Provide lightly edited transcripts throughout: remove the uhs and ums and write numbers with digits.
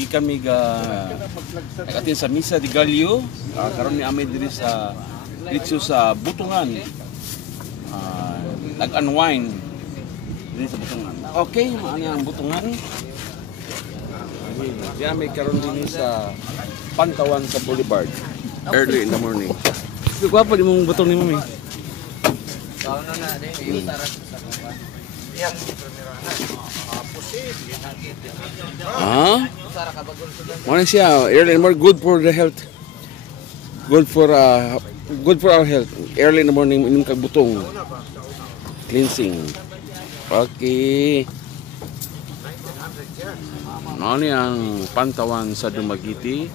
Di kami nag-attend sa Misa de Gallo. Karon ni amay diri sa dito sa Butungan. Nag-unwind diri sa Butungan. Okay, maani ang Butungan. Di amay karon din sa Pantawan sa Boulevard. Early in the morning. Gwapo di mong butong ni mo eh. Kauna na din utara sa kuwan. Yang utara ka bagol sudan. Ano siya, early in the morning, good for the health. Good for our health. Early in the morning, inom kag butong. Cleansing. Okay. Ano ang Pantawan sa Dumaguete?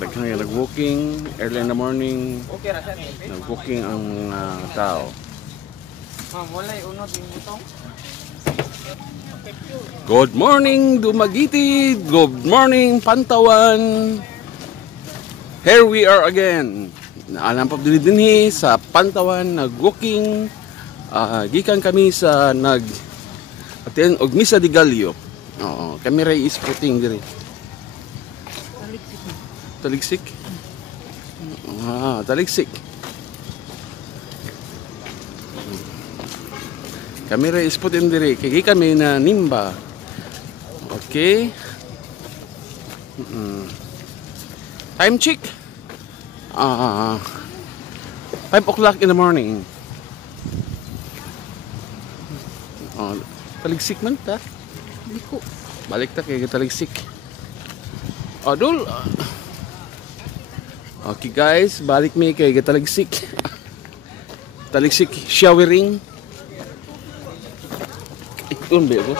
Nag-walking early in the morning. Okay ra siya. Nag-walking ang tao. Ma'am, wala unod yung butong. Good morning Dumaguete. Good morning Pantawan. Here we are again. Naalam pa dinhi sa Pantawan, nag-walking. Gikan kami sa attend og Misa de Gallo. Oo, kami ray is putting diri. Taligsik. Taligsik. Kami ray is putting diri kay kami na nimba. Okay. Time check. 5 o'clock in the morning. Taligsik man ta. Liko. Balik ta kay taligsik. Dul. Okay guys, balik mi kay taligsik. Taligsik showering. Ikon ba ko?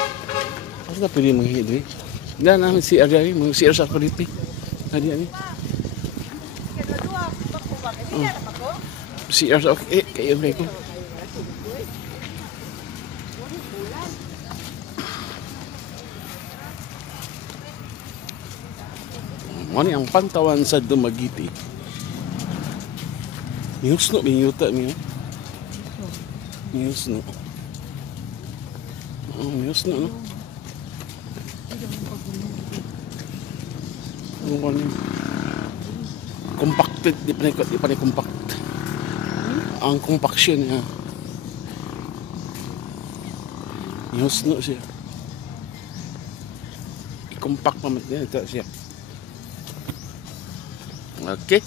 Ano na pwede manghihidri? Hindi namin si Ariari, si Arsa Kulipi. Hadi ani. Si Arsa, kayo ko. Ano ang Pantawan sa Dumaguete? News no, binyuta niyo. News no. News no, no? Compacted, di pa ni compact. Ang compaction niya. News no siya. I-compact naman niya ito siya. Okay.